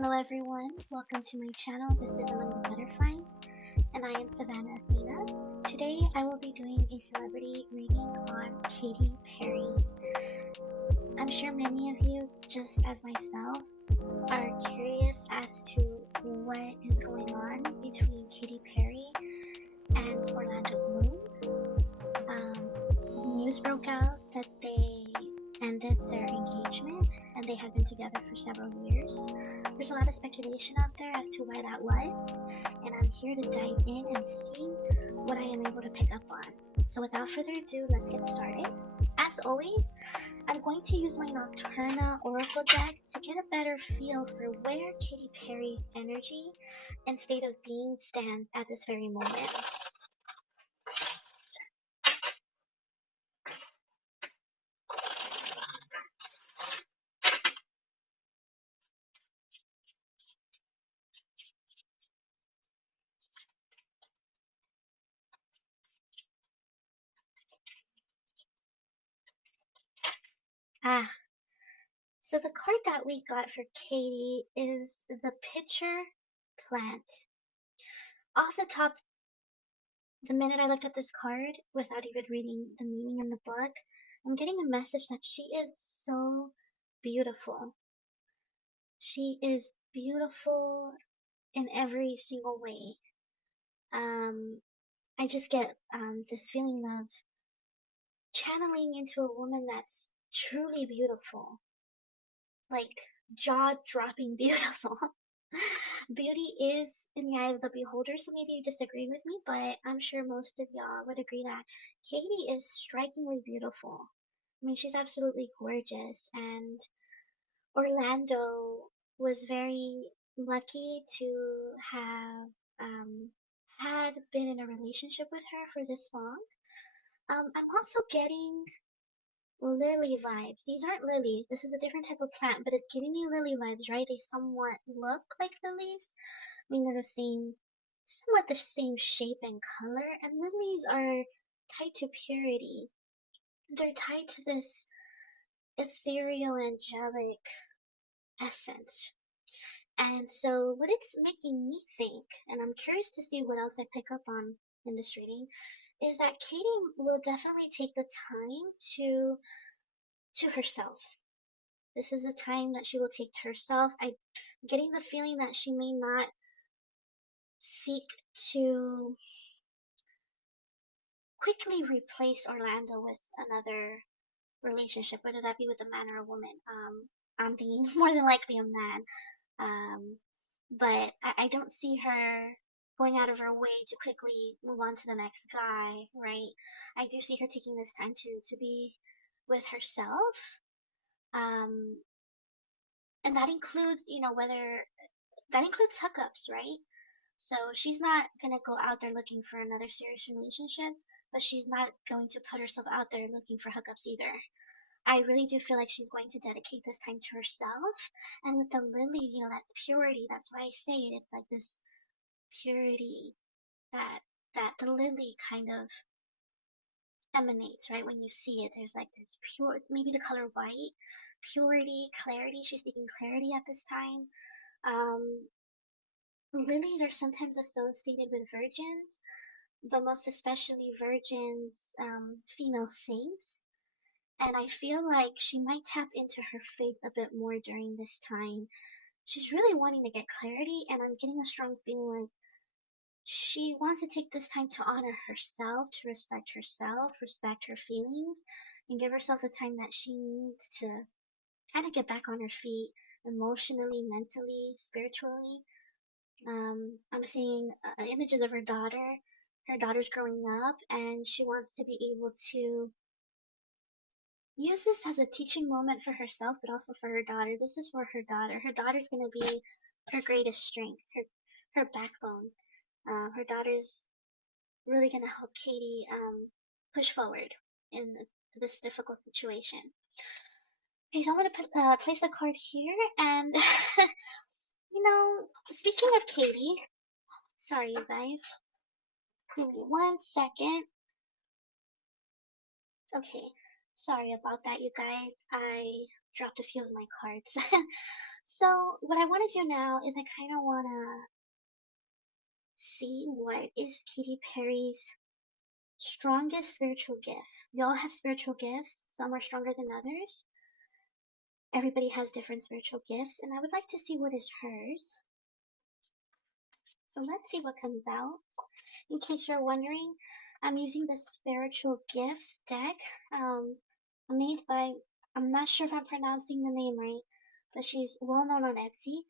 Hello everyone, welcome to my channel. This is Among the Butterflies, and I am Savannah. Today I will be doing a celebrity reading on Katy Perry. I'm sure many of you, just as myself, are curious as to what is going on between Katy Perry and Orlando Bloom. News broke out that they ended their engagement and they had been together for several years. There's a lot of speculation out there as to why that was, and I'm here to dive in and see what I am able to pick up on. So without further ado, let's get started. As always, I'm going to use my Nocturna Oracle deck to get a better feel for where Katy Perry's energy and state of being stands at this very moment. So the card that we got for Katy is the Pitcher Plant. Off the top, the minute I looked at this card, without even reading the meaning in the book, I'm getting a message that she is so beautiful. She is beautiful in every single way. I just get this feeling of channeling into a woman that's truly beautiful. Like, jaw-dropping beautiful. Beauty is in the eye of the beholder, so maybe you disagree with me, but I'm sure most of y'all would agree that Katy is strikingly beautiful. I mean, she's absolutely gorgeous, and Orlando was very lucky to have had been in a relationship with her for this long. I'm also getting lily vibes. These aren't lilies. This is a different type of plant, but it's giving me lily vibes, right? They somewhat look like lilies. I mean, they're somewhat the same shape and color, and lilies are tied to purity. They're tied to this ethereal, angelic essence. And so what it's making me think, and I'm curious to see what else I pick up on in this reading, is that Katy will definitely take the time to herself. This is a time that she will take to herself. I'm getting the feeling that she may not seek to quickly replace Orlando with another relationship, whether that be with a man or a woman. I'm thinking more than likely a man. But I don't see her going out of her way to quickly move on to the next guy, right? I do see her taking this time to be with herself. And that includes, that includes hookups, right? So she's not gonna go out there looking for another serious relationship, but she's not going to put herself out there looking for hookups either. I really do feel like she's going to dedicate this time to herself. And with the lily, that's purity. That's why I say it. It's like this purity that the lily kind of emanates, right? When you see it, there's like this pure, it's maybe the color white, purity, clarity. She's seeking clarity at this time. Lilies are sometimes associated with virgins, but most especially virgins, female saints. And I feel like she might tap into her faith a bit more during this time. She's really wanting to get clarity, and I'm getting a strong feeling like she wants to take this time to honor herself, to respect herself, respect her feelings, and give herself the time that she needs to kind of get back on her feet emotionally, mentally, spiritually. I'm seeing images of her daughter. Her daughter's growing up, and she wants to be able to use this as a teaching moment for herself, but also for her daughter. This is for her daughter. Her daughter's going to be her greatest strength, her backbone. Her daughter's really going to help Katy push forward in this difficult situation. Okay, so I'm going to place the card here, and speaking of Katy, sorry you guys, give me 1 second. Okay, sorry about that, you guys. I dropped a few of my cards. So what I want to do now is I kind of want to see what is Katy Perry's strongest spiritual gift. We all have spiritual gifts. Some are stronger than others. Everybody has different spiritual gifts, and I would like to see what is hers. So let's see what comes out. In case you're wondering, I'm using the Spiritual Gifts deck, made by, I'm not sure if I'm pronouncing the name right, but she's well known on Etsy.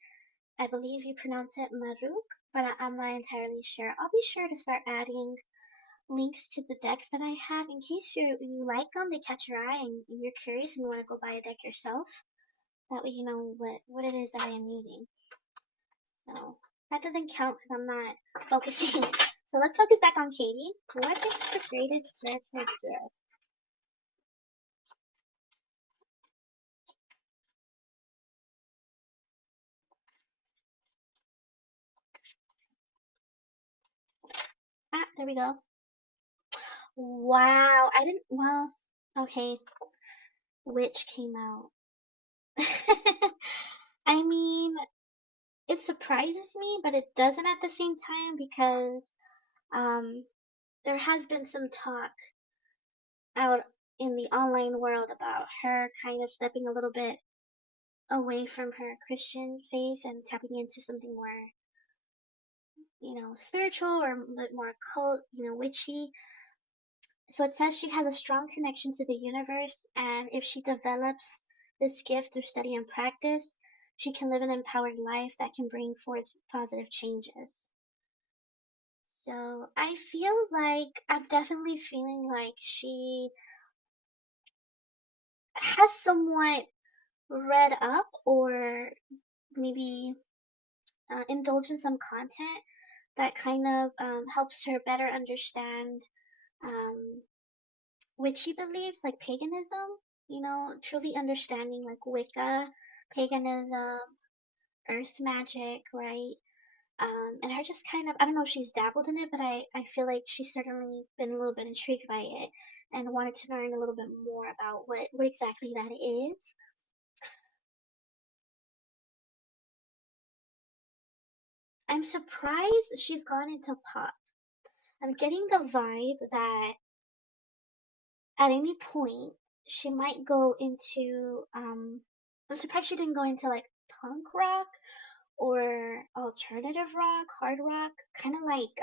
I believe you pronounce it Maruk, but I'm not entirely sure. I'll be sure to start adding links to the decks that I have in case you like them, they catch your eye, and you're curious and you want to go buy a deck yourself. That way you know what it is that I am using. So that doesn't count because I'm not focusing. So let's focus back on Katy. What is her greatest spiritual gift? Ah, there we go. Wow, I didn't, well, okay. Witch came out. I mean, it surprises me, but it doesn't at the same time because um there has been some talk out in the online world about her kind of stepping a little bit away from her Christian faith and tapping into something more, spiritual or a bit more occult, witchy. So it says she has a strong connection to the universe, and if she develops this gift through study and practice, she can live an empowered life that can bring forth positive changes. So I feel like I'm definitely feeling like she has somewhat read up or maybe indulge in some content that kind of helps her better understand um, what she believes, like paganism, truly understanding like Wicca, paganism, earth magic, right? And her just kind of, I don't know if she's dabbled in it, but I feel like she's certainly been a little bit intrigued by it and wanted to learn a little bit more about what exactly that is. I'm surprised she's gone into pop. I'm getting the vibe that at any point she might go into I'm surprised she didn't go into like punk rock or alternative rock, hard rock, kind of like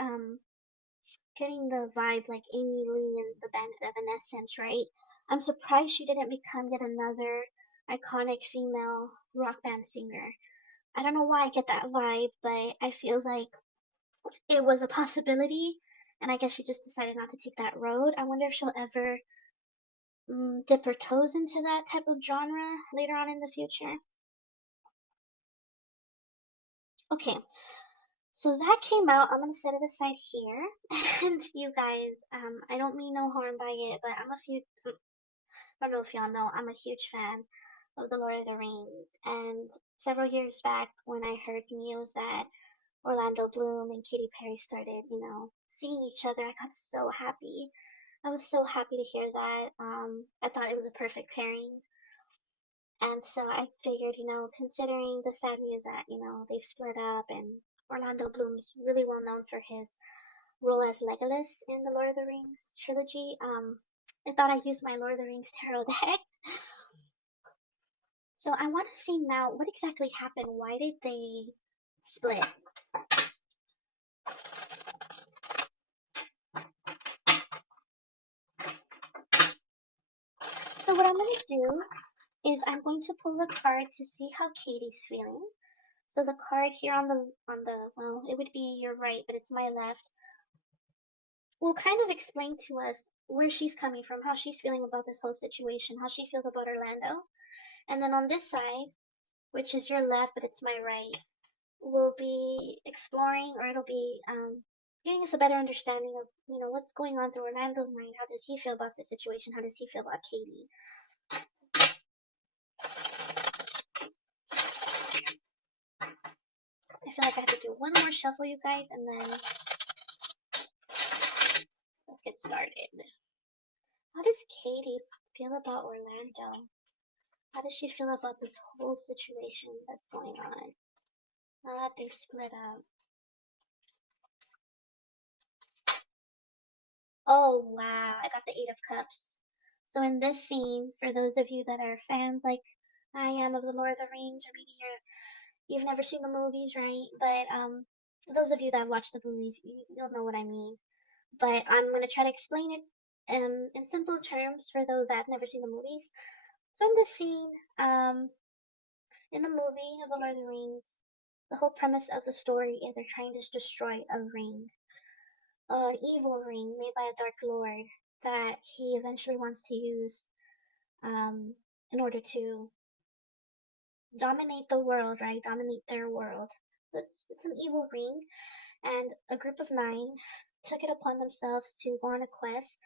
getting the vibe like Amy Lee and the band Evanescence, right? I'm surprised she didn't become yet another iconic female rock band singer. I don't know why I get that vibe, but I feel like it was a possibility, and I guess she just decided not to take that road. I wonder if she'll ever dip her toes into that type of genre later on in the future. Okay, so that came out. I'm gonna set it aside here. And you guys, I don't mean no harm by it, but I don't know if y'all know, I'm a huge fan of The Lord of the Rings. And several years back, when I heard news that Orlando Bloom and Katy Perry started, seeing each other, I got so happy. I was so happy to hear that. I thought it was a perfect pairing. And so I figured, considering the sad news that, they've split up and Orlando Bloom's really well known for his role as Legolas in the Lord of the Rings trilogy, I thought I'd use my Lord of the Rings tarot deck. So I want to see now what exactly happened. Why did they split? So what I'm going to do is I'm going to pull a card to see how Katy's feeling. So the card here well, it would be your right, but it's my left, will kind of explain to us where she's coming from, how she's feeling about this whole situation, how she feels about Orlando. And then on this side, which is your left, but it's my right, we'll be exploring, or it'll be giving us a better understanding of, what's going on through Orlando's mind. How does he feel about the situation? How does he feel about Katy? I feel like I have to do one more shuffle, you guys, and then let's get started. How does Katy feel about Orlando? How does she feel about this whole situation that's going on? Now that they've split up. Oh wow, I got the Eight of Cups. So in this scene, for those of you that are fans like I am of the Lord of the Rings, or maybe you've never seen the movies, right? But those of you that watch the movies, you'll know what I mean. But I'm gonna try to explain it in simple terms for those that have never seen the movies. So in this scene, in the movie of the Lord of the Rings, the whole premise of the story is they're trying to destroy a ring, an evil ring made by a dark lord that he eventually wants to use um, in order to dominate the world, right? Dominate their world. It's an evil ring, and a group of 9 took it upon themselves to go on a quest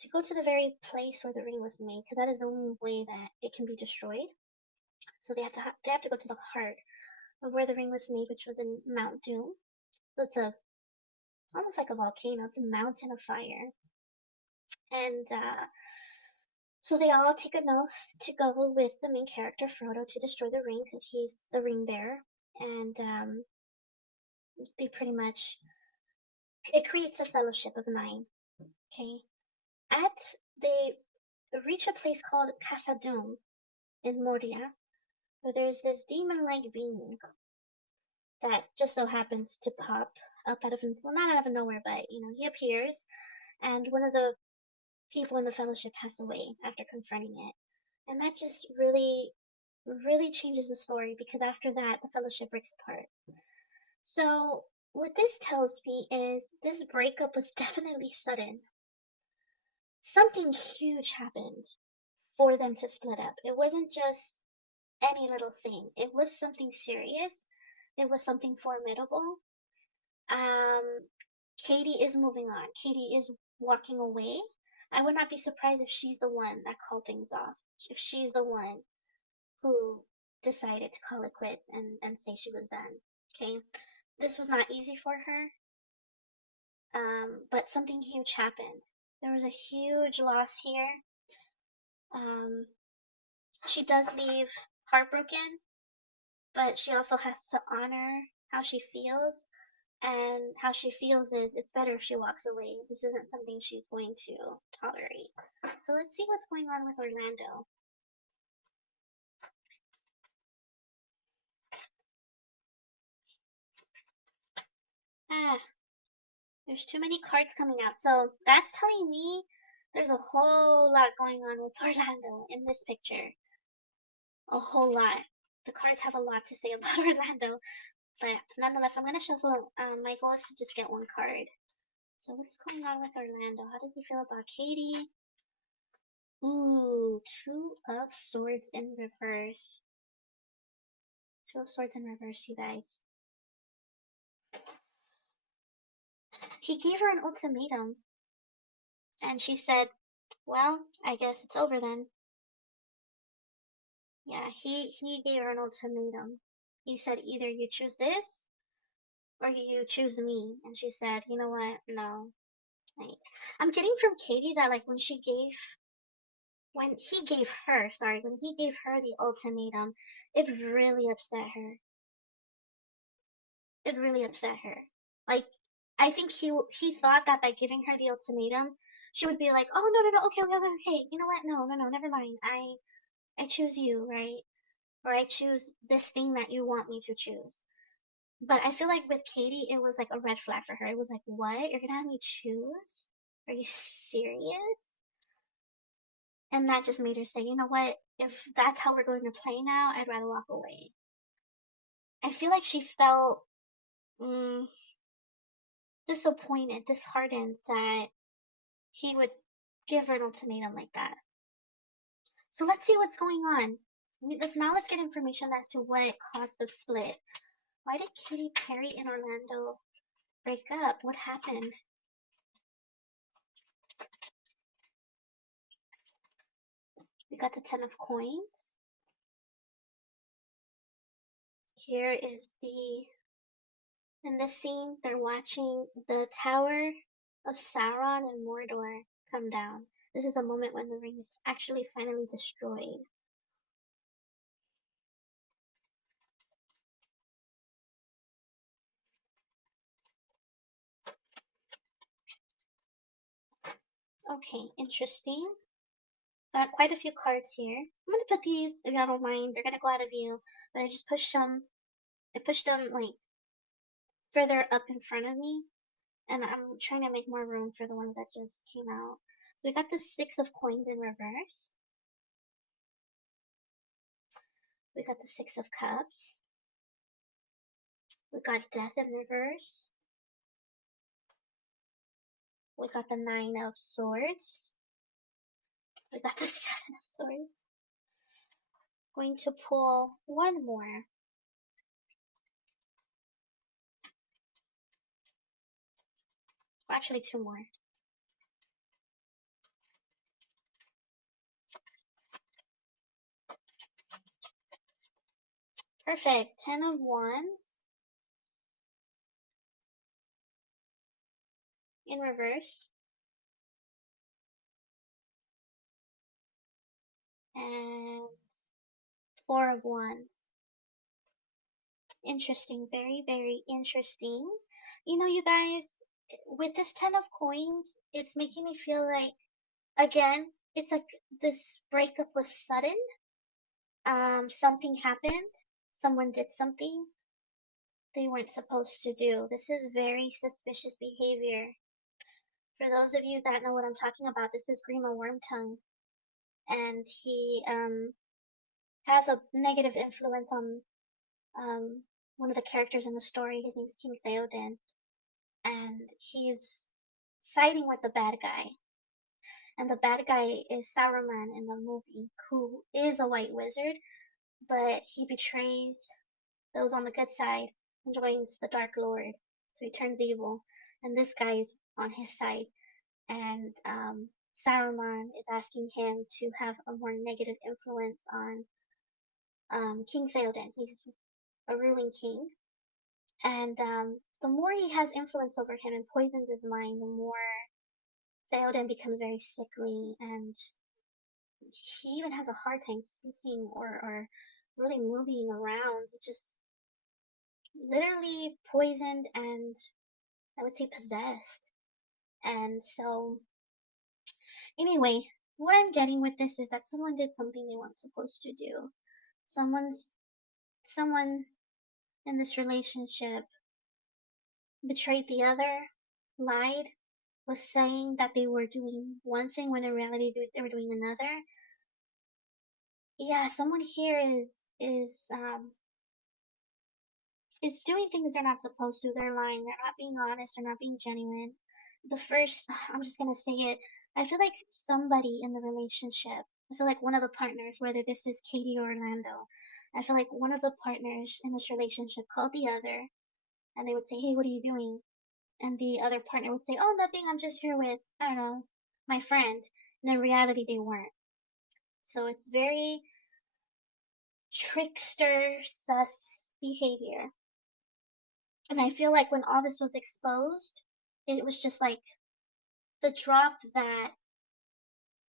to go to the very place where the ring was made, because that is the only way that it can be destroyed. So they have to go to the heart of where the ring was made, which was in Mount Doom. So it's a almost like a volcano. It's a mountain of fire, and so they all take an oath to go with the main character Frodo to destroy the ring because he's the ring bearer, and they pretty much it creates a fellowship of 9. Okay, at they reach a place called Khazad-dûm in Moria, where there's this demon-like being that just so happens to pop up out of, well, not out of nowhere, but he appears, and one of the people in the fellowship pass away after confronting it. And that just really, really changes the story because after that, the fellowship breaks apart. So, what this tells me is this breakup was definitely sudden. Something huge happened for them to split up. It wasn't just any little thing, it was something serious, it was something formidable. Um, Katy is moving on. Katy is walking away. I would not be surprised if she's the one that called things off. If she's the one who decided to call it quits and say she was done. Okay. This was not easy for her. But something huge happened. There was a huge loss here. Um, she does leave heartbroken, but she also has to honor how she feels. And how she feels is it's better if she walks away. This isn't something she's going to tolerate. So let's see what's going on with Orlando. Ah, there's too many cards coming out. So that's telling me there's a whole lot going on with Orlando in this picture. A whole lot. The cards have a lot to say about Orlando. But nonetheless, I'm going to shuffle. My goal is to just get one card. So what's going on with Orlando? How does he feel about Katy? Ooh, Two of Swords in reverse. Two of Swords in reverse, you guys. He gave her an ultimatum. And she said, well, I guess it's over then. Yeah, he gave her an ultimatum. He said, either you choose this or you choose me. And she said, you know what? No. Like, I'm getting from Katy that like when he gave her the ultimatum, it really upset her. It really upset her. Like, I think he thought that by giving her the ultimatum, she would be like, oh no, okay, you know what? No, never mind. I choose you, right? Or I choose this thing that you want me to choose. But I feel like with Katy, it was like a red flag for her. It was like, what? You're gonna have me choose? Are you serious? And that just made her say, you know what? If that's how we're going to play now, I'd rather walk away. I feel like she felt mm, disappointed, disheartened that he would give her an ultimatum like that. So let's see what's going on. Now let's get information as to what caused the split. Why did Katy Perry and Orlando break up? What happened? We got the Ten of Coins. Here is in this scene, they're watching the Tower of Sauron and Mordor come down. This is a moment when the ring is actually finally destroyed. Okay, interesting. Got quite a few cards here. I'm gonna put these, if y'all don't mind, they're gonna go out of view, but I just I pushed them like further up in front of me, and I'm trying to make more room for the ones that just came out. So we got the Six of Coins in reverse. We got the Six of Cups. We got Death in reverse. We got the Nine of Swords. We got the Seven of Swords. Going to pull one more. Actually, two more. Perfect. 10 of Wands in reverse. And Four of Wands. Interesting. Very, very interesting. You know, you guys, with this 10 of Coins, it's making me feel like, again, it's like this breakup was sudden. Something happened. Someone did something they weren't supposed to do. This is very suspicious behavior. For those of you that know what I'm talking about, this is Grima Wormtongue, and he has a negative influence on one of the characters in the story. His name is King Theoden, and he's siding with the bad guy. And the bad guy is Saruman in the movie, who is a white wizard, but he betrays those on the good side and joins the Dark Lord. So he turns evil, and this guy is on his side. And Saruman is asking him to have a more negative influence on King Theoden. He's a ruling king, and the more he has influence over him and poisons his mind, the more Theoden becomes very sickly, and he even has a hard time speaking or really moving around. He just literally poisoned and I would say possessed. And so, anyway, what I'm getting with this is that someone did something they weren't supposed to do. Someone in this relationship betrayed the other, lied, was saying that they were doing one thing when in reality they were doing another. Yeah, someone here is doing things they're not supposed to. They're lying. They're not being honest. They're not being genuine. The first, I'm just gonna say it. I feel like somebody in the relationship. I feel like one of the partners, whether this is Katie or Orlando, I feel like one of the partners in this relationship called the other, and they would say, "Hey, what are you doing?" And the other partner would say, "Oh, nothing. I'm just here with, I don't know, my friend." And in reality, they weren't. So it's very trickster, sus behavior. And I feel like when all this was exposed, it was just like the drop that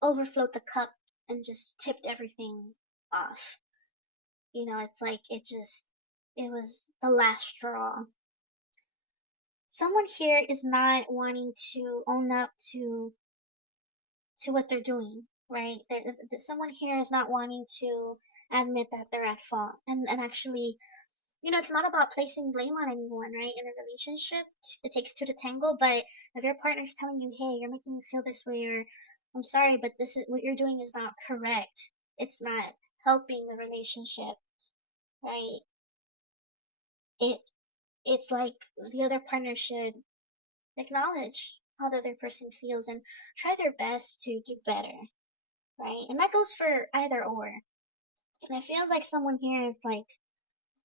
overflowed the cup and just tipped everything off. You know, it's like it was the last straw. Someone here is not wanting to own up to what they're doing, right? Someone here is not wanting to admit that they're at fault. And actually, you know, it's not about placing blame on anyone, right? In a relationship, it takes two to tango, but if your partner's telling you, hey, you're making me feel this way, or I'm sorry, but this is what you're doing is not correct, it's not helping the relationship, right? It it's like the other partner should acknowledge how the other person feels and try their best to do better, right? And that goes for either or. And it feels like someone here is like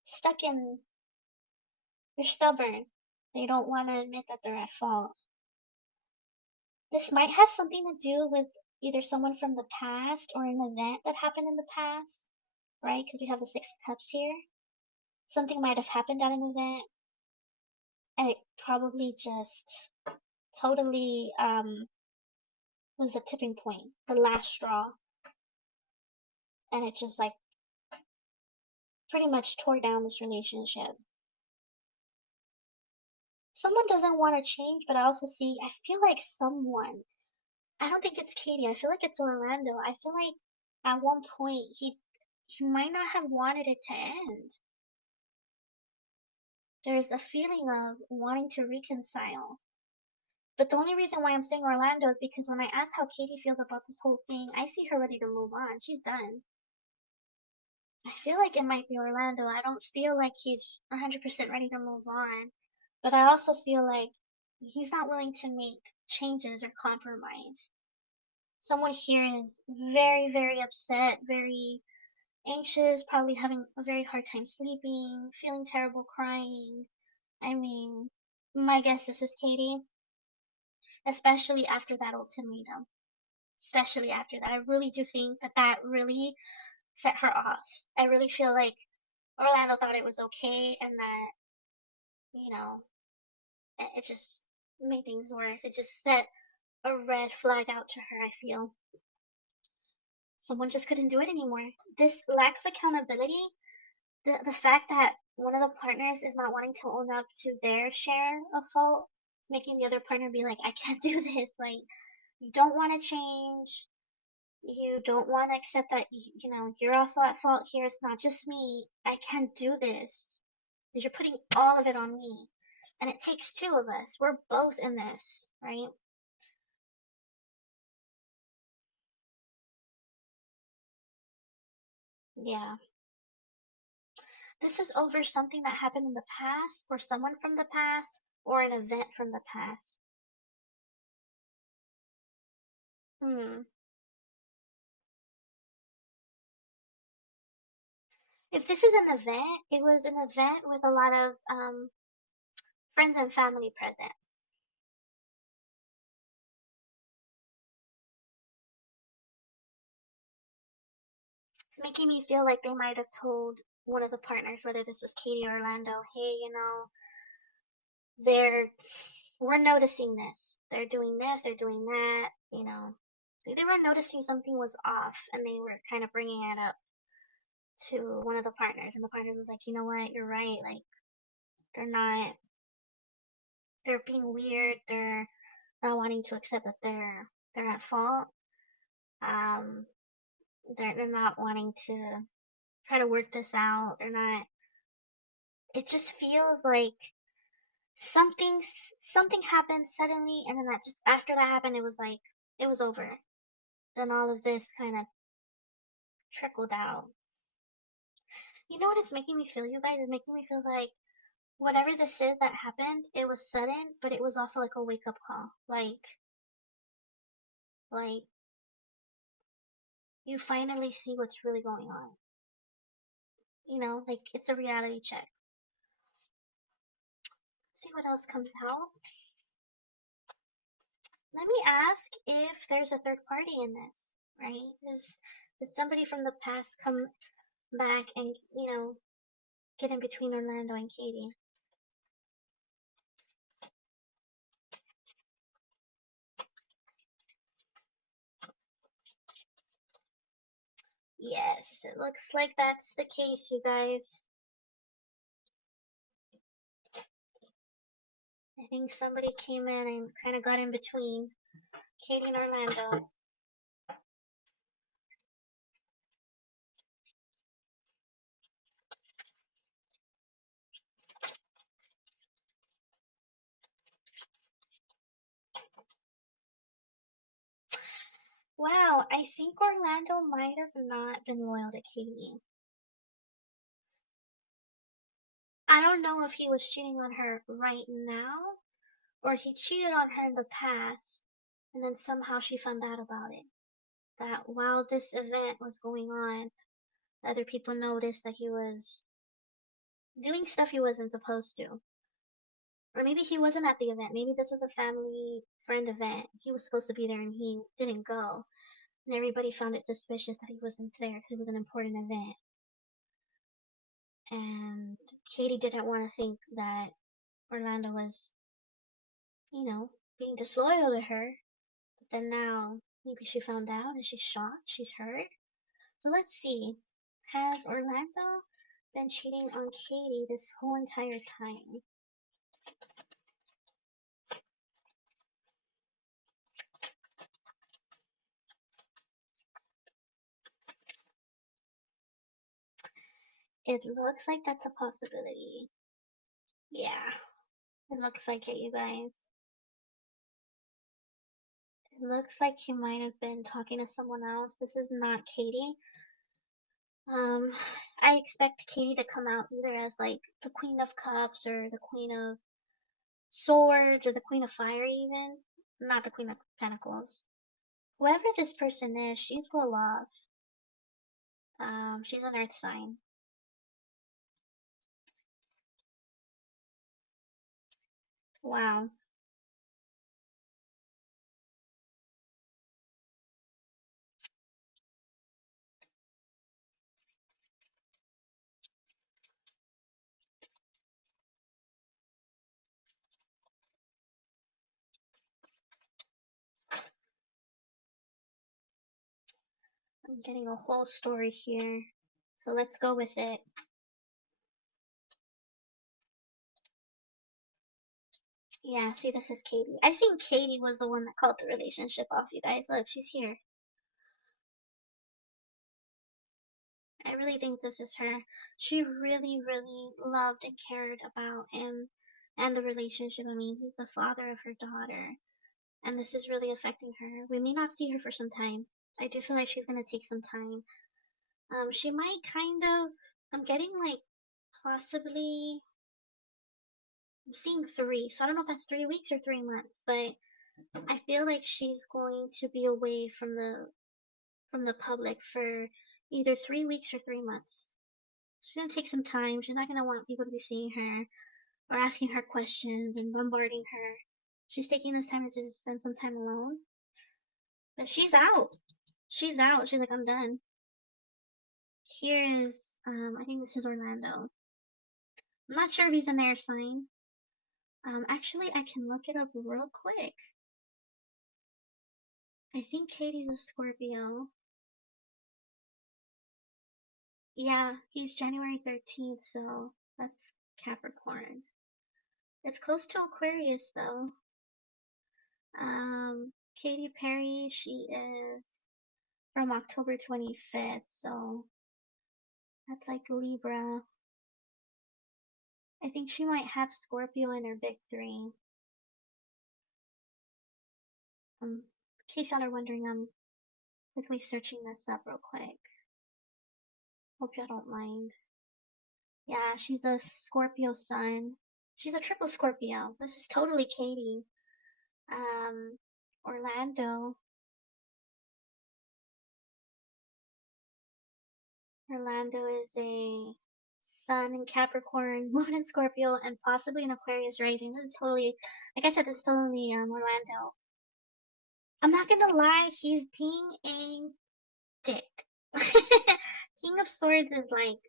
stuck in, they're stubborn. They don't want to admit that they're at fault. This might have something to do with either someone from the past or an event that happened in the past, right? Because we have the Six of Cups here. Something might have happened at an event, and it probably just totally was the tipping point, the last straw, and it just like pretty much tore down this relationship. Someone doesn't want to change, but I also see, I feel like someone I don't think it's Katy. I feel like it's Orlando. I feel like at one point he might not have wanted it to end. There's a feeling of wanting to reconcile. But the only reason why I'm saying Orlando is because when I ask how Katy feels about this whole thing, I see her ready to move on. She's done. I feel like it might be Orlando. I don't feel like he's 100% ready to move on. But I also feel like he's not willing to make changes or compromise. Someone here is very, very upset, very anxious, probably having a very hard time sleeping, feeling terrible, crying. I mean, my guess this is Katy, especially after that ultimatum. Especially after that. I really do think that that really set her off. I really feel like Orlando thought it was okay and that, you know, it just made things worse. It just set a red flag out to her, I feel. Someone just couldn't do it anymore. This lack of accountability, the fact that one of the partners is not wanting to own up to their share of fault, is making the other partner be like, I can't do this. Like, you don't want to change. You don't want to accept that, you're also at fault here. It's not just me. I can't do this. Because you're putting all of it on me. And it takes two of us. We're both in this, right? Yeah. This is over something that happened in the past, or someone from the past, or an event from the past. Hmm. If this is an event, it was an event with a lot of friends and family present. It's making me feel like they might have told one of the partners, whether this was Katy or Orlando, hey, they're we're noticing this. They're doing this, they're doing that. They were noticing something was off and they were kind of bringing it up to one of the partners, and the partners was like, you know what, you're right. Like, they're not, they're being weird. They're not wanting to accept that they're at fault. Um, they're not wanting to try to work this out. They're not. It just feels like something something happened suddenly, and then that just after that happened, it was like it was over. Then all of this kind of trickled out. You know what it's making me feel, you guys? It's making me feel like whatever this is that happened, it was sudden, but it was also like a wake up call. Like you finally see what's really going on. Like it's a reality check. Let's see what else comes out. Let me ask if there's a third party in this, right? Did somebody from the past come back and, get in between Orlando and Katy? Yes, it looks like that's the case, you guys. I think somebody came in and kind of got in between Katy and Orlando. Wow, I think Orlando might have not been loyal to Katy. I don't know if he was cheating on her right now, or he cheated on her in the past, and then somehow she found out about it. That while this event was going on, other people noticed that he was doing stuff he wasn't supposed to. Or maybe he wasn't at the event. Maybe this was a family friend event. He was supposed to be there and he didn't go. And everybody found it suspicious that he wasn't there because it was an important event. And Katy didn't want to think that Orlando was, being disloyal to her. But then now, maybe she found out and she's shocked, she's hurt. So let's see. Has Orlando been cheating on Katy this whole entire time? It looks like that's a possibility. Yeah, it looks like it, you guys. It looks like he might have been talking to someone else. This is not Katy. Um, I expect Katy to come out either as like the Queen of Cups or the Queen of Swords or the Queen of Fire, even. Not the Queen of Pentacles. Whoever this person is, she's well off. She's an earth sign. Wow. I'm getting a whole story here. So let's go with it. Yeah, see, this is Katy. I think Katy was the one that called the relationship off, you guys. Look, she's here. I really think this is her. She really, really loved and cared about him and the relationship. I mean, he's the father of her daughter, and this is really affecting her. We may not see her for some time. I do feel like she's gonna take some time. She might kind of. I'm getting like possibly. I'm seeing 3, so I don't know if that's 3 weeks or 3 months, but I feel like she's going to be away from the public for either 3 weeks or 3 months. She's gonna take some time. She's not gonna want people to be seeing her or asking her questions and bombarding her. She's taking this time to just spend some time alone. But she's out. She's out. She's like, I'm done. Here is, I think this is Orlando. I'm not sure if he's an air sign. Actually, I can look it up real quick. I think Katie's a Scorpio. Yeah, he's January 13th, so that's Capricorn. It's close to Aquarius, though. Katy Perry, she is from October 25th, so that's like Libra. I think she might have Scorpio in her big 3. In case y'all are wondering, I'm quickly searching this up real quick. Hope y'all don't mind. Yeah, she's a Scorpio sun. She's a triple Scorpio. This is totally Katy. Orlando. Orlando is a Sun in Capricorn, Moon in Scorpio, and possibly an Aquarius rising. This is totally, like I said, this is totally Orlando. I'm not gonna lie, he's being a dick. King of Swords is like,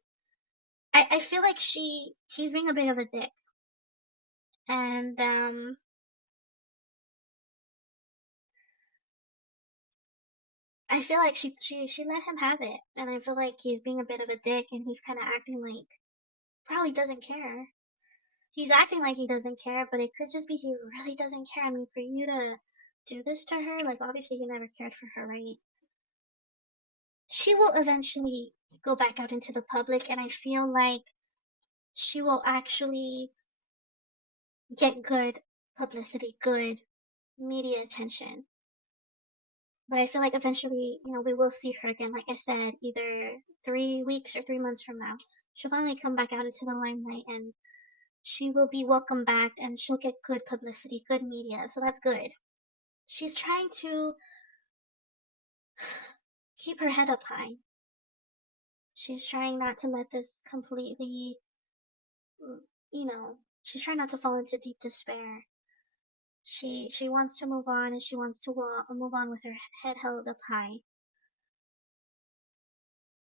I feel like he's being a bit of a dick, and I feel like she let him have it, and I feel like he's being a bit of a dick, and he's kind of acting like probably doesn't care. He's acting like he doesn't care, but it could just be he really doesn't care. I mean, for you to do this to her, like obviously you never cared for her, right? She will eventually go back out into the public, and I feel like she will actually get good publicity, good media attention. But I feel like eventually, we will see her again. Like I said, either 3 weeks or 3 months from now, she'll finally come back out into the limelight, and she will be welcomed back, and she'll get good publicity, good media. So that's good. She's trying to keep her head up high. She's trying not to let this completely, she's trying not to fall into deep despair. She wants to move on, and she wants to move on with her head held up high.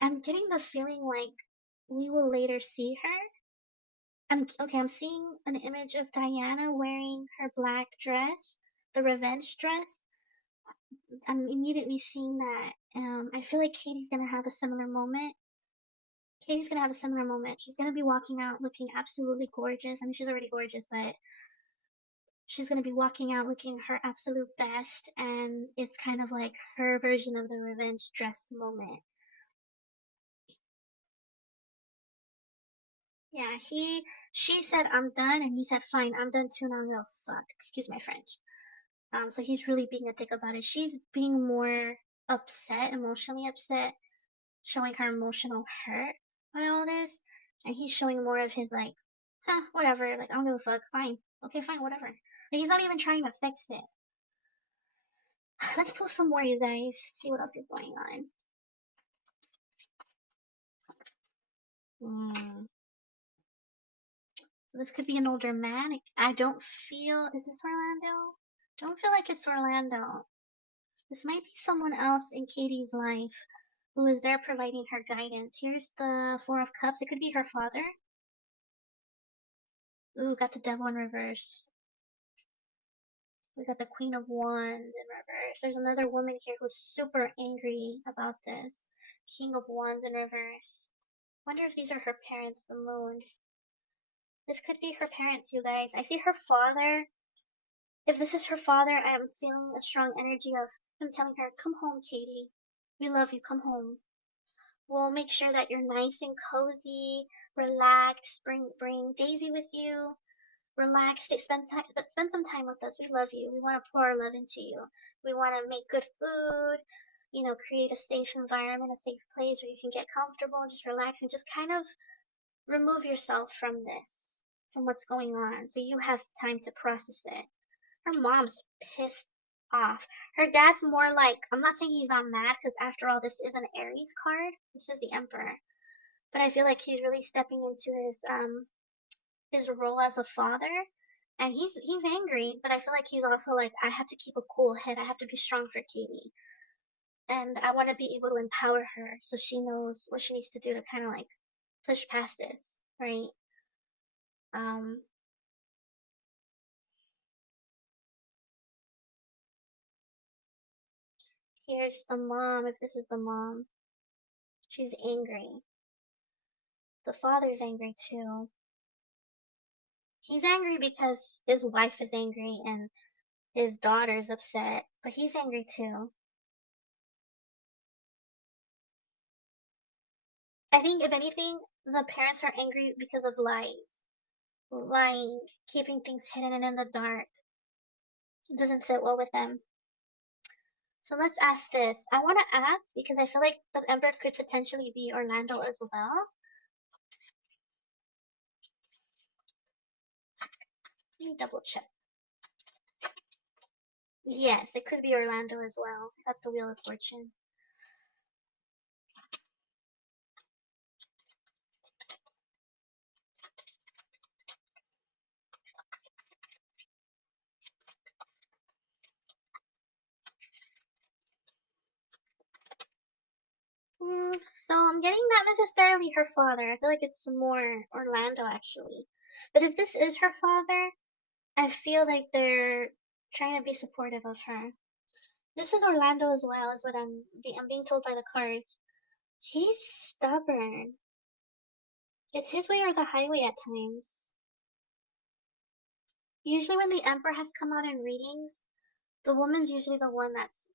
I'm getting the feeling like we will later see her. I'm seeing an image of Diana wearing her black dress, the revenge dress. I'm immediately seeing that. I feel like Katie's gonna have a similar moment. Katie's gonna have a similar moment. She's gonna be walking out looking absolutely gorgeous. I mean, she's already gorgeous, but she's gonna be walking out looking her absolute best, and it's kind of like her version of the revenge dress moment. Yeah, she said I'm done, and he said fine, I'm done too. Now I'm gonna fuck. Excuse my French. So he's really being a dick about it. She's being more upset, emotionally upset, showing her emotional hurt by all this, and he's showing more of his like, huh, whatever. Like I don't give a fuck. Fine, okay, fine, whatever. Like he's not even trying to fix it. Let's pull some more, you guys. See what else is going on. Hmm. So this could be an older man. I don't feel. Is this Orlando? Don't feel like it's Orlando. This might be someone else in Katie's life who is there providing her guidance. Here's the Four of Cups. It could be her father. Ooh, got the Devil in reverse. We got the Queen of Wands in reverse. There's another woman here who's super angry about this. King of Wands in reverse. Wonder if these are her parents, the moon. This could be her parents, you guys. I see her father. If this is her father, I am feeling a strong energy of him telling her, come home, Katie. We love you, come home. We'll make sure that you're nice and cozy, relaxed, bring Daisy with you, relax, spend some time with us. We love you. We want to pour our love into you. We want to make good food, create a safe environment, a safe place where you can get comfortable and just relax and just kind of remove yourself from this, from what's going on, so you have time to process it. Her mom's pissed off. Her dad's more like, I'm not saying he's not mad, because after all, this is an Aries card. This is the Emperor. But I feel like he's really stepping into his role as a father. And he's angry, but I feel like he's also like, I have to keep a cool head. I have to be strong for Katie. And I want to be able to empower her so she knows what she needs to do to kind of like push past this, right? Um, Here's the mom, if this is the mom. She's angry. The father's angry too. He's angry because his wife is angry and his daughter's upset, but he's angry too. I think, if anything, the parents are angry because of lies. Lying, keeping things hidden and in the dark. It doesn't sit well with them. So let's ask this. I want to ask because I feel like the Emperor could potentially be Orlando as well. Let me double check. Yes, it could be Orlando as well. Got the Wheel of Fortune. So I'm getting not necessarily her father. I feel like it's more Orlando actually. But if this is her father, I feel like they're trying to be supportive of her. This is Orlando as well, is what I'm being told by the cards. He's stubborn. It's his way or the highway at times. Usually when the Emperor has come out in readings, the woman's usually the one that's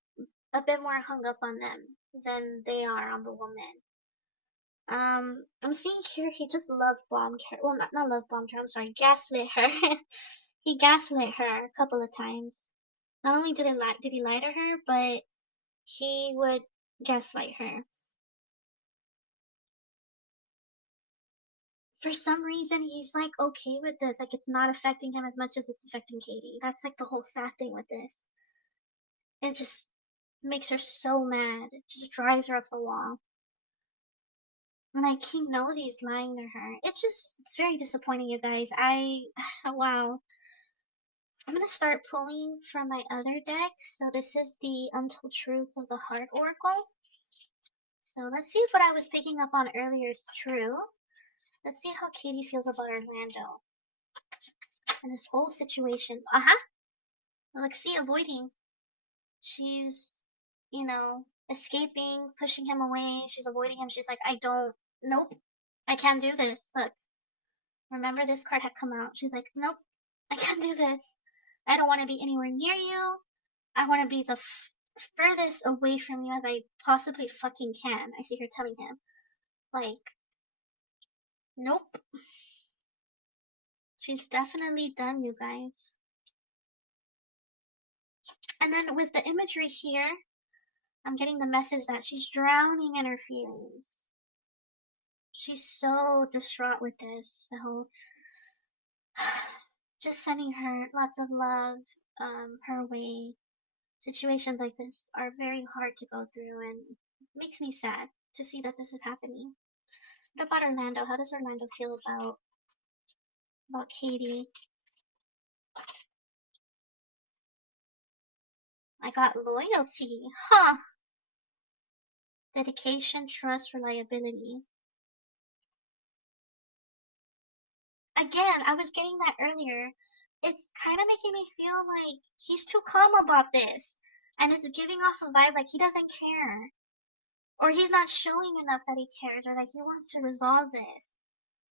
a bit more hung up on them than they are on the woman. I'm seeing here he just love bombed her. Well, not love bombed her. I'm sorry, gaslit her. He gaslit her a couple of times. Not only did he lie to her, but he would gaslight her. For some reason, he's like okay with this. Like it's not affecting him as much as it's affecting Katie. That's like the whole sad thing with this. It just makes her so mad. It just drives her up the wall. Like he knows he's lying to her. It's very disappointing, you guys. Wow. I'm gonna start pulling from my other deck. So this is the Untold Truths of the Heart Oracle. So let's see if what I was picking up on earlier is true. Let's see how Katie feels about Orlando and this whole situation. Uh-huh. Alexia avoiding. She's, escaping, pushing him away. She's avoiding him. She's like, nope, I can't do this. Look, remember this card had come out. She's like, nope, I can't do this. I don't want to be anywhere near you. I want to be the furthest away from you as I possibly fucking can. I see her telling him. Like, nope. She's definitely done, you guys. And then with the imagery here, I'm getting the message that she's drowning in her feelings. She's so distraught with this. So just sending her lots of love her way. Situations like this are very hard to go through and makes me sad to see that this is happening. What about Orlando? How does Orlando feel about Katy? I got loyalty. Huh. Dedication, trust, reliability. Again, I was getting that earlier. It's kind of making me feel like he's too calm about this. And it's giving off a vibe like he doesn't care. Or he's not showing enough that he cares or that he wants to resolve this.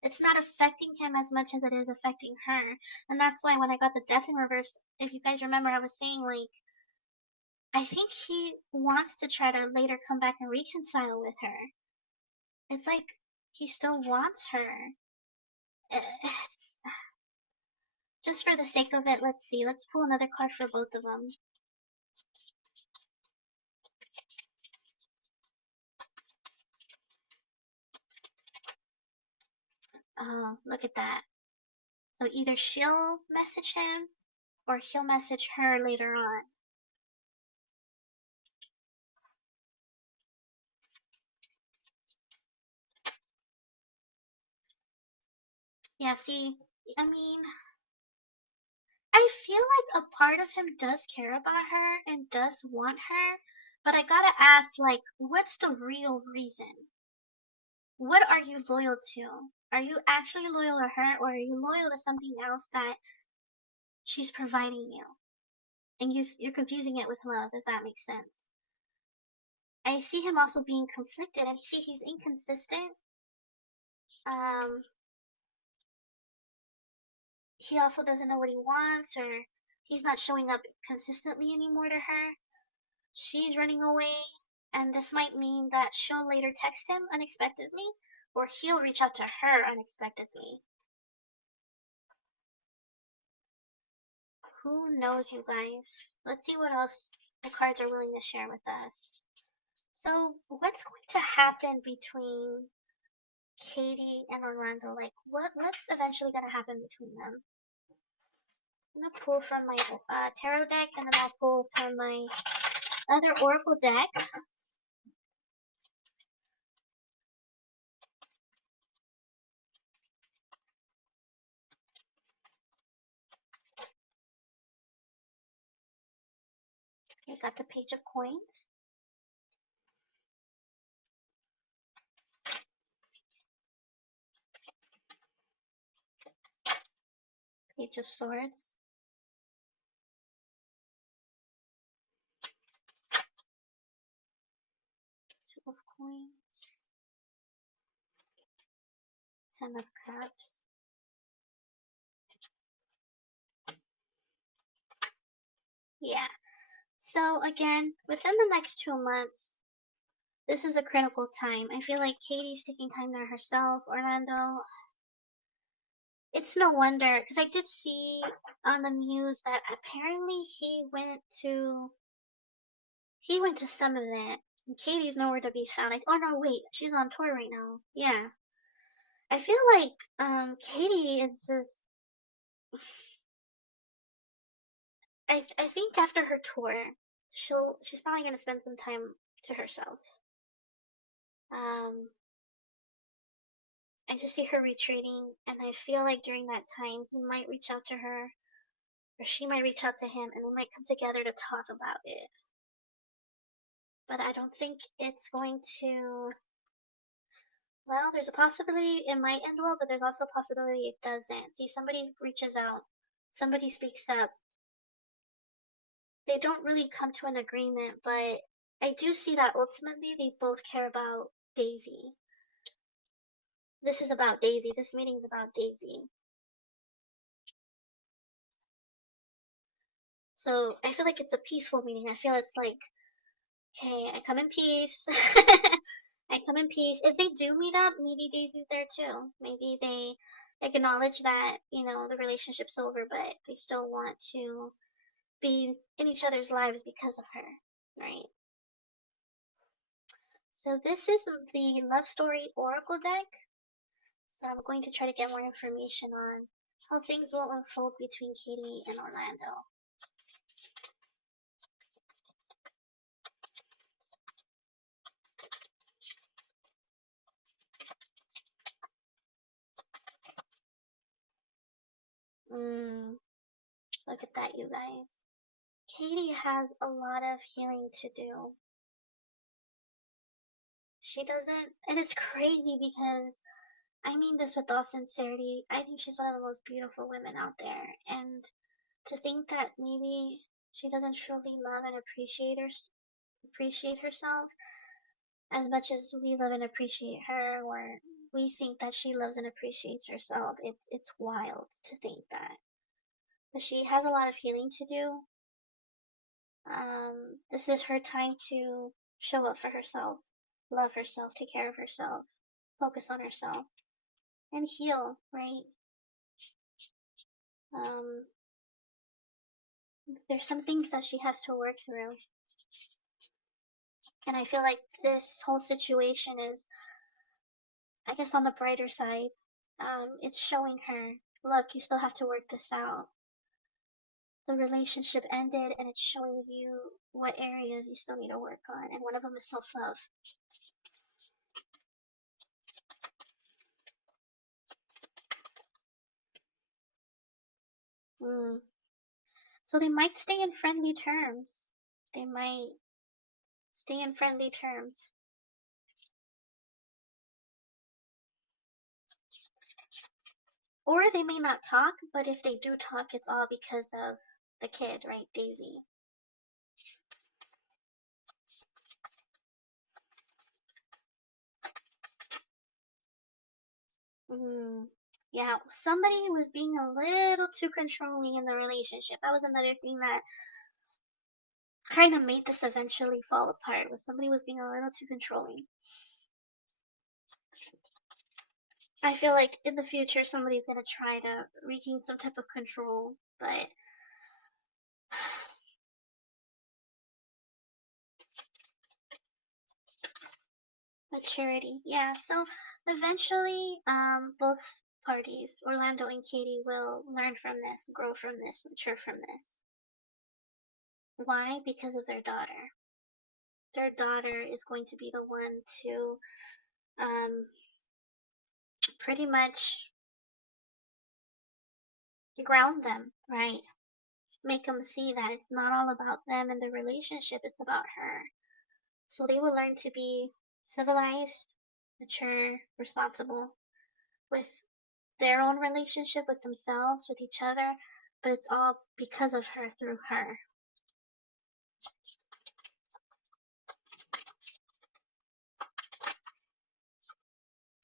It's not affecting him as much as it is affecting her. And that's why when I got the death in reverse, if you guys remember, I was saying, like, I think he wants to try to later come back and reconcile with her. It's like he still wants her. It's just for the sake of it. Let's see. Let's pull another card for both of them. Oh, look at that. So either she'll message him or he'll message her later on. Yeah, see, I mean, I feel like a part of him does care about her and does want her, but I gotta ask, like, what's the real reason? What are you loyal to? Are you actually loyal to her, or are you loyal to something else that she's providing you? And you're confusing it with love, if that makes sense. I see him also being conflicted, and see he's inconsistent. Um, he also doesn't know what he wants, or he's not showing up consistently anymore to her. She's running away, and this might mean that she'll later text him unexpectedly, or he'll reach out to her unexpectedly. Who knows, you guys? Let's see what else the cards are willing to share with us. So, what's going to happen between Katy and Orlando? Like, what's eventually going to happen between them? I'm going to pull from my tarot deck, and then I'll pull from my other oracle deck. Okay, got the Page of Coins. Page of Swords. Two of Coins. Ten of Cups. Yeah. So again, within the next 2 months, this is a critical time. I feel like Katy's taking time to herself. Orlando, it's no wonder, because I did see on the news that apparently he went to some event. And Katy's nowhere to be found. Oh no, wait, she's on tour right now. Yeah. I feel like Katy is just I think after her tour, she's probably gonna spend some time to herself. Um I just see her retreating, and I feel like during that time he might reach out to her, or she might reach out to him, and they might come together to talk about it. But I don't think it's going to. Well, there's a possibility it might end well, but there's also a possibility it doesn't. See, somebody reaches out, somebody speaks up. They don't really come to an agreement, but I do see that ultimately they both care about Daisy. This is about Daisy. This meeting's about Daisy. So I feel like it's a peaceful meeting. I feel it's like, okay, I come in peace. I come in peace. If they do meet up, maybe Daisy's there too. Maybe they acknowledge that, the relationship's over, but they still want to be in each other's lives because of her, right? So this is the love story oracle deck. So I'm going to try to get more information on how things will unfold between Katy and Orlando. Look at that, you guys. Katy has a lot of healing to do. She doesn't, and it's crazy because I mean this with all sincerity. I think she's one of the most beautiful women out there, and to think that maybe she doesn't truly love and appreciate herself as much as we love and appreciate her, or we think that she loves and appreciates herself. It's wild to think that. But she has a lot of healing to do. This is her time to show up for herself, love herself, take care of herself, focus on herself, and heal, right? Um, there's some things that she has to work through. And I feel like this whole situation is, I guess, on the brighter side. It's showing her, look, you still have to work this out. The relationship ended, and it's showing you what areas you still need to work on. And one of them is self love. Mm. So they might stay in friendly terms. They might stay in friendly terms. Or they may not talk, but if they do talk, it's all because of the kid, right? Daisy. Mm. Yeah, somebody was being a little too controlling in the relationship. That was another thing that kind of made this eventually fall apart, was somebody was being a little too controlling. I feel like in the future somebody's gonna try to regain some type of control, but maturity. Yeah, so eventually both parties, Orlando and Katy, will learn from this, grow from this, mature from this. Why? Because of their daughter. Their daughter is going to be the one to pretty much ground them, right? Make them see that it's not all about them and the relationship, it's about her. So they will learn to be civilized, mature, responsible with their own relationship with themselves, with each other, but it's all because of her, through her.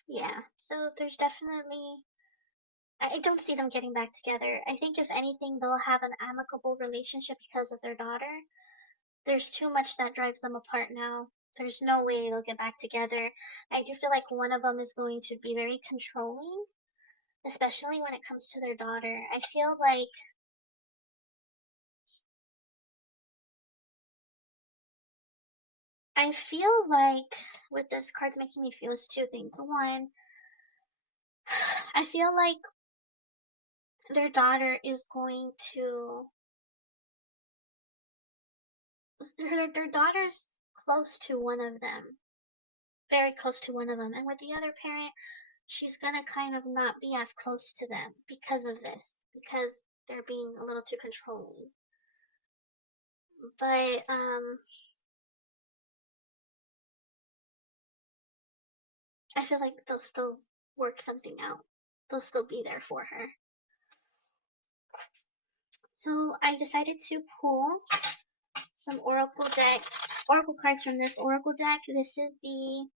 Yeah, so there's definitely, I don't see them getting back together. I think if anything, they'll have an amicable relationship because of their daughter. There's too much that drives them apart now. There's no way they'll get back together. I do feel like one of them is going to be very controlling, especially when it comes to their daughter. I feel like with this card's making me feel is two things. One, I feel like their daughter is going to their daughter's close to one of them, very close to one of them, and with the other parent, she's gonna kind of not be as close to them because of this, because they're being a little too controlling. But I feel like they'll still work something out. They'll still be there for her. So I decided to pull some oracle cards from this oracle deck. This is the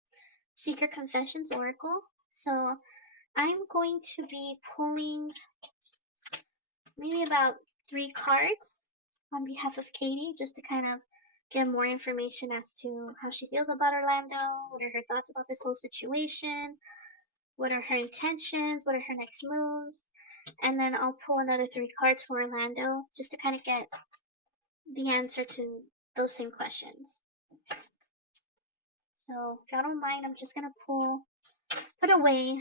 Secret Confessions Oracle. So I'm going to be pulling maybe about 3 cards on behalf of Katy, just to kind of get more information as to how she feels about Orlando, what are her thoughts about this whole situation, What are her intentions? What are her next moves? And then I'll pull another 3 cards for Orlando just to kind of get the answer to those same questions. So if y'all don't mind, I'm just gonna put away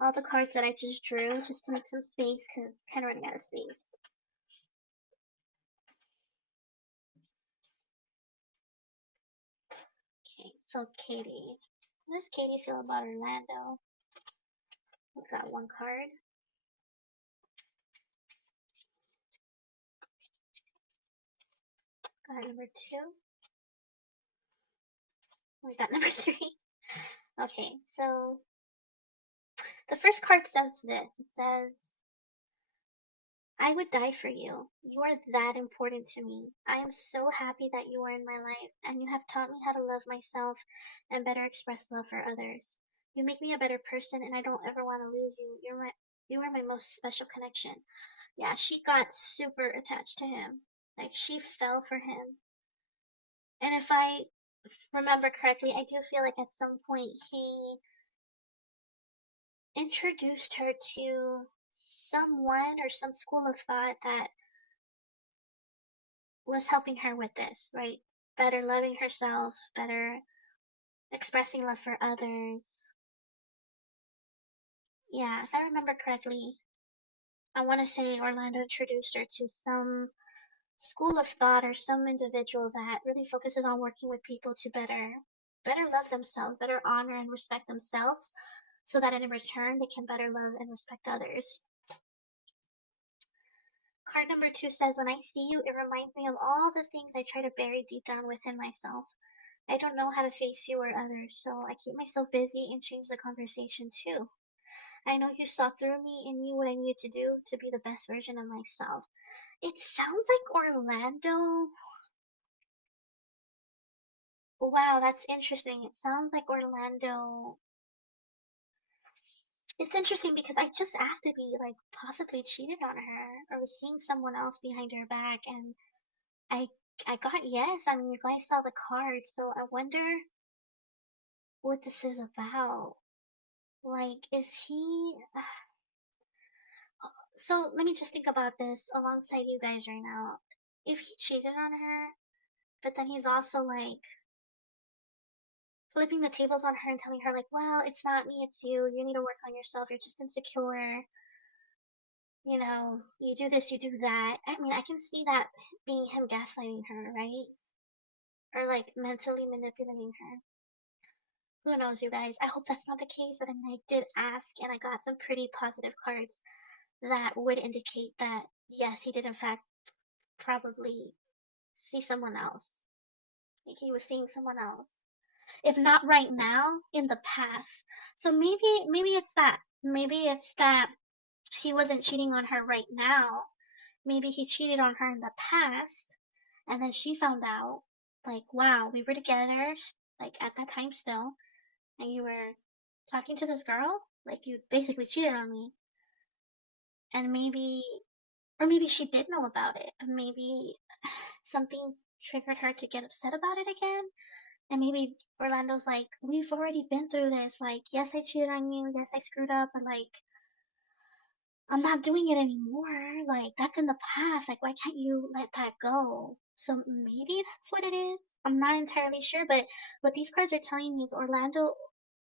all the cards that I just drew just to make some space because I'm kind of running out of space. Okay, so Katy. How does Katy feel about Orlando? We've got 1 card. Got number 2. We got number 3. Okay, so the first card says this. It says, I would die for you. You are that important to me. I am so happy that you are in my life, and you have taught me how to love myself and better express love for others. You make me a better person, and I don't ever want to lose you. You are my most special connection. Yeah, she got super attached to him. Like, she fell for him. And if I remember correctly, I do feel like at some point he introduced her to someone or some school of thought that was helping her with this, right? Better loving herself, better expressing love for others. Yeah, if I remember correctly, I want to say Orlando introduced her to some school of thought or some individual that really focuses on working with people to better love themselves, better honor and respect themselves, so that in return they can better love and respect others. Card number 2 says, when I see you, it reminds me of all the things I try to bury deep down within myself. I don't know how to face you or others, so I keep myself busy and change the conversation too. I know you saw through me and knew what I needed to do to be the best version of myself. It sounds like Orlando. Wow, that's interesting. It sounds like Orlando. It's interesting because I just asked if he like possibly cheated on her or was seeing someone else behind her back, and I I got yes. I mean, you guys saw the card, so I wonder what this is about. Like, is he? So let me just think about this alongside you guys right now. If he cheated on her, but then he's also like flipping the tables on her and telling her like, well, it's not me, it's you. You need to work on yourself. You're just insecure. You know, you do this, you do that. I mean, I can see that being him gaslighting her, right? Or like mentally manipulating her. Who knows, you guys? I hope that's not the case, but I mean, I did ask and I got some pretty positive cards that would indicate that yes, he did in fact probably see someone else. Like he was seeing someone else. If not right now, in the past. So maybe it's that. Maybe it's that he wasn't cheating on her right now. Maybe he cheated on her in the past, and then she found out, like, wow, we were together, like at that time still, and you were talking to this girl, like you basically cheated on me. And maybe, or maybe she did know about it, but maybe something triggered her to get upset about it again. And maybe Orlando's like, we've already been through this. Like, yes, I cheated on you. Yes, I screwed up, but like, I'm not doing it anymore. Like, that's in the past. Like, why can't you let that go? So maybe that's what it is. I'm not entirely sure, but what these cards are telling me is Orlando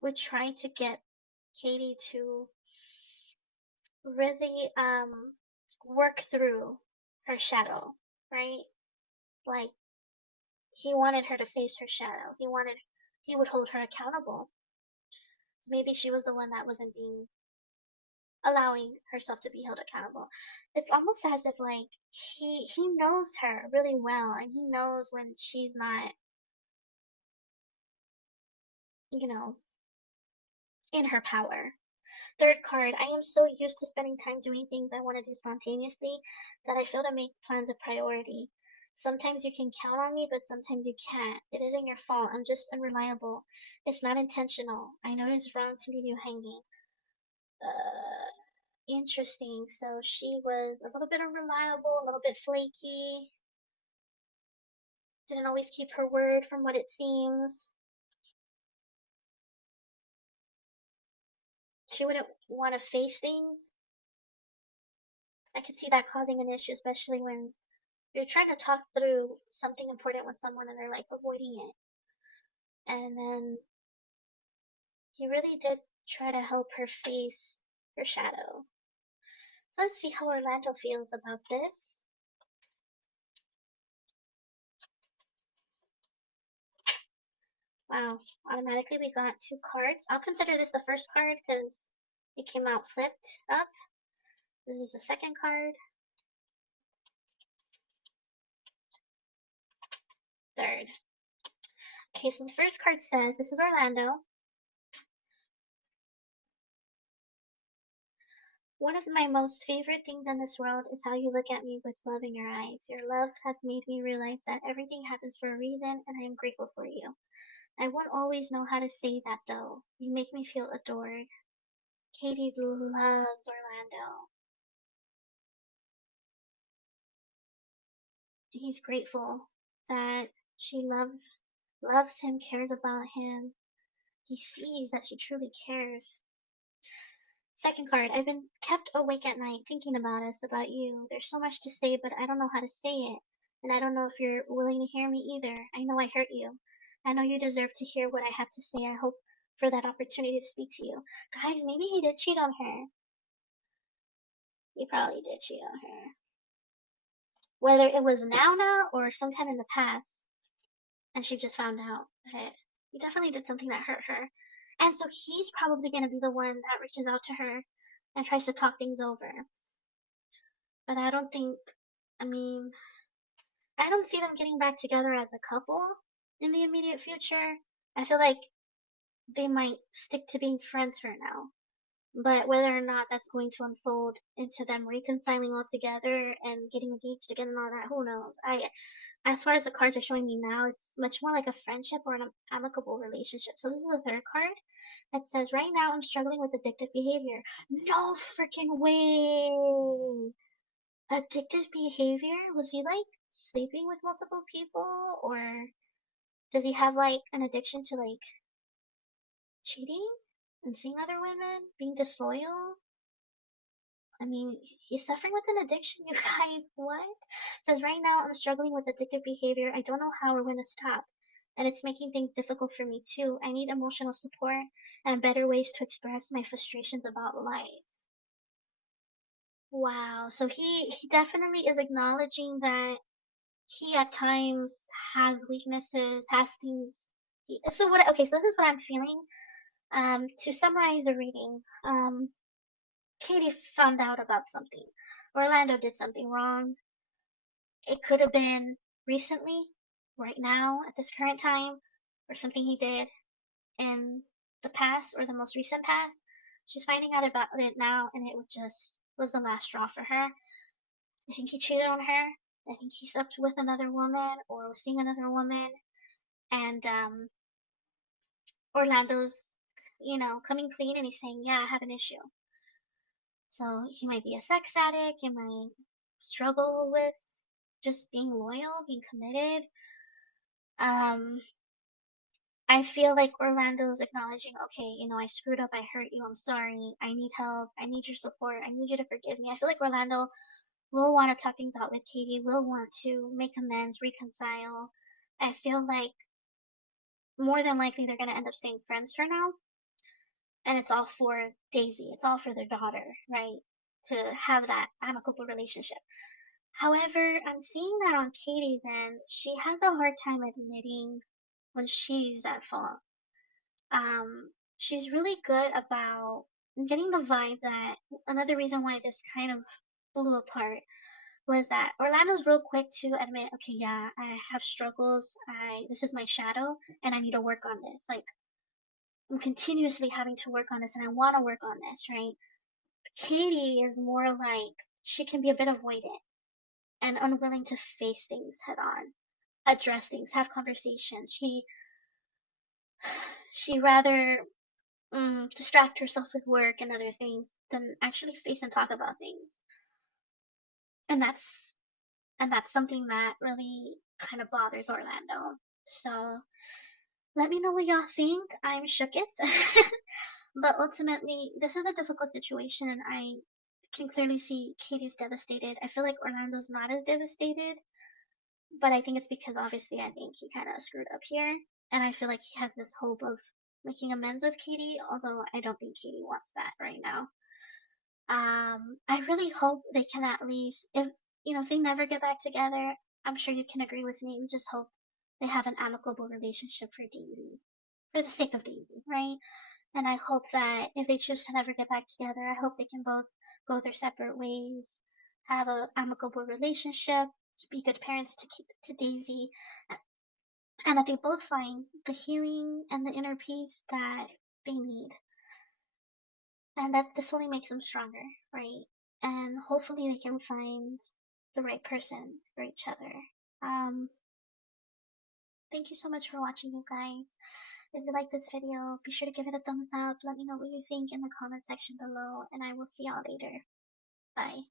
would try to get Katy to really work through her shadow, right? Like he wanted her to face her shadow. He would hold her accountable. So maybe she was the one that wasn't being allowing herself to be held accountable. It's almost as if like he knows her really well and he knows when she's not, you know, in her power. Third card, I am so used to spending time doing things I want to do spontaneously that I fail to make plans a priority. Sometimes you can count on me, but sometimes you can't. It isn't your fault. I'm just unreliable. It's not intentional. I know it's wrong to leave you hanging. Interesting. So she was a little bit unreliable, a little bit flaky, didn't always keep her word from what it seems. she wouldn't want to face things. I could see that causing an issue, especially when you're trying to talk through something important with someone and they're like avoiding it. And then he really did try to help her face her shadow. So let's see how Orlando feels about this. Wow, automatically we got 2 cards. I'll consider this the first card because it came out flipped up. This is the second card. Third. Okay, so the first card says, this is Orlando. One of my most favorite things in this world is how you look at me with love in your eyes. Your love has made me realize that everything happens for a reason, and I am grateful for you. I won't always know how to say that though. You make me feel adored. Katy loves Orlando. He's grateful that she loves him, cares about him. He sees that she truly cares. Second card, I've been kept awake at night thinking about us, about you. There's so much to say, but I don't know how to say it. And I don't know if you're willing to hear me either. I know I hurt you. I know you deserve to hear what I have to say. I hope for that opportunity to speak to you. Guys, maybe he did cheat on her. He probably did cheat on her. Whether it was now or sometime in the past, and she just found out that he definitely did something that hurt her. And so he's probably going to be the one that reaches out to her and tries to talk things over. But I don't think, I mean, I don't see them getting back together as a couple in the immediate future. I feel like they might stick to being friends for now. But whether or not that's going to unfold into them reconciling all together and getting engaged again and all that, who knows? As far as the cards are showing me now, it's much more like a friendship or an amicable relationship. So this is the third card that says, right now I'm struggling with addictive behavior. No freaking way! Addictive behavior? Was he like sleeping with multiple people? Or does he have like an addiction to like cheating and seeing other women? Being disloyal? I mean, he's suffering with an addiction, you guys. What? It says, right now I'm struggling with addictive behavior. I don't know how or when to stop. And it's making things difficult for me too. I need emotional support and better ways to express my frustrations about life. Wow. So he definitely is acknowledging that he at times has weaknesses, has things. So what? Okay, so this is what I'm feeling. To summarize the reading, Katy found out about something. Orlando did something wrong. It could have been recently, right now, at this current time, or something he did in the past or the most recent past. She's finding out about it now, and it just was the last straw for her. I think he cheated on her. I think he slept with another woman or was seeing another woman. And Orlando's, coming clean and he's saying, yeah, I have an issue. So he might be a sex addict. He might struggle with just being loyal, being committed. Um, I feel like Orlando's acknowledging, okay, I screwed up, I hurt you, I'm sorry, I need help, I need your support, I need you to forgive me. I feel like Orlando will want to talk things out with Katy, will want to make amends, reconcile. I feel like more than likely they're going to end up staying friends for now. And it's all for Daisy, it's all for their daughter, right? To have that amicable relationship. However, I'm seeing that on Katy's end, she has a hard time admitting when she's at fault. She's really good about getting the vibe that another reason why this kind of blew apart was that Orlando's real quick to admit, okay, yeah, I have struggles. This is my shadow, and I need to work on this. Like I'm continuously having to work on this, and I want to work on this, right? Katy is more like she can be a bit avoidant and unwilling to face things head on, address things, have conversations. She rather distract herself with work and other things than actually face and talk about things. And that's something that really kind of bothers Orlando. So let me know what y'all think. I'm shooketh. But ultimately, this is a difficult situation, and I can clearly see Katie's devastated. I feel like Orlando's not as devastated, but I think it's because obviously I think he kind of screwed up here, and I feel like he has this hope of making amends with Katie, although I don't think Katie wants that right now. I really hope they can at least, if they never get back together, I'm sure you can agree with me. We just hope they have an amicable relationship for Daisy, for the sake of Daisy, right? And I hope that if they choose to never get back together, I hope they can both go their separate ways, have a amicable relationship, be good parents to Daisy, and that they both find the healing and the inner peace that they need, and that this only makes them stronger, right? And hopefully they can find the right person for each other. Um, Thank you so much for watching, you guys. If you like this video, be sure to give it a thumbs up. Let me know what you think in the comment section below, and I will see y'all later. Bye.